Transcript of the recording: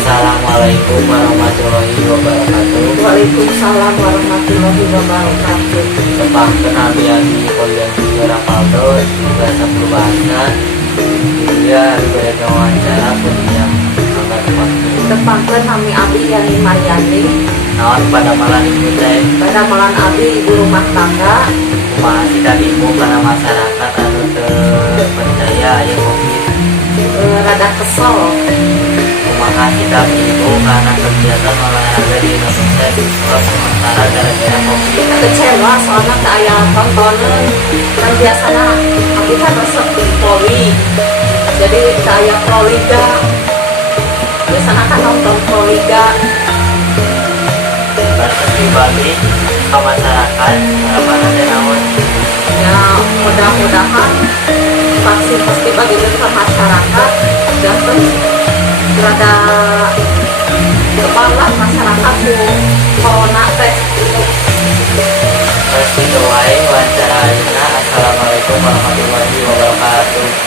Assalamualaikum warahmatullahi wabarakatuh. Waalaikumsalam warahmatullahi wabarakatuh. Tepangkeun abdi Polian Sejarah Paldo bahasa berbahasa. Dia diberi wawancara yang angkat waktu. Tepangkeun nami abdi Yani Maryani. Naon pada malam itu teh Pada malam abdi ibu rumah tangga. kumaha sikap ibu kana masyarakat anu teu percaya aya Covid. Rada kesel. Kumaha sikap ibu kana kegiatan olahraga di Indonesia diskors sementara gara-gara Covid. Kecewa soalnya teu aya tontonan. Kan biasana abdi kan resep di poli. Jadi teu aya proliga. Biasana kan nonton proliga. Batas dibagi ke masyarakat harapan teh naon? Ya mudah-mudahan vaksin pasti bagikan ke masyarakat dan terus rada kepala masyarakat ku corona teh. Terus itu wae wawancara ayeuna. Assalamualaikum warahmatullahi wabarakatuh.